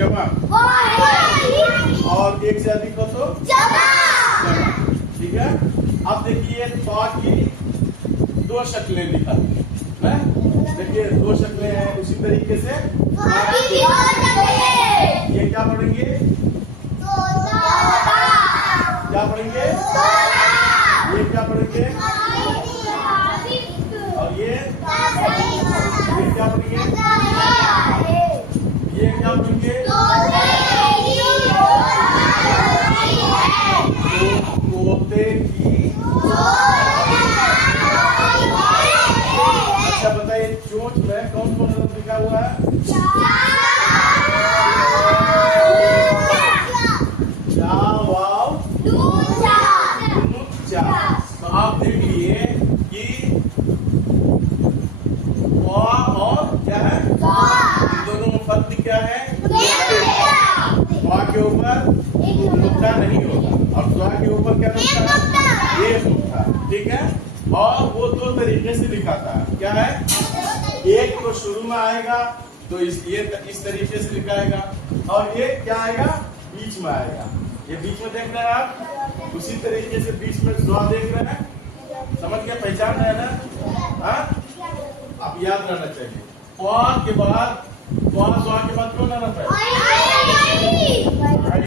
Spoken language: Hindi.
जमा, और एक से अधिक हो तो जमा। ठीक है। अब देखिए पा की दो शक्लें लिखा है। देखिए दो शक्लें हैं, उसी तरीके से ये क्या पढ़ेंगे, क्या पढ़ेंगे, ये क्या पढ़ेंगे, और ये क्या पढ़ेंगे, ये क्या पढ़ेंगे, तोते की। अच्छा बताइए चोंच में कौन कौन सा लिखा हुआ है, तो आप देख लिए कि और क्या है, इन दोनों में फर्क क्या है, के ऊपर नुक्ता नहीं होता और स्वा के ऊपर क्या नुक्ता है, ये नुक्ता। ठीक है। और वो दो तरीके से लिखाता है, क्या है, एक तो शुरू में आएगा तो इस तरीके से लिखाएगा, और ये क्या आएगा, बीच में आएगा। ये बीच में देख रहे हैं आप, उसी तरीके से बीच में स्वा देख रहे हैं, समझ गया, पहचान रहे हैं ना। हाँ, आप याद रहना चाहिए। के बाद स्वा के बाद क्यों ना रहता है,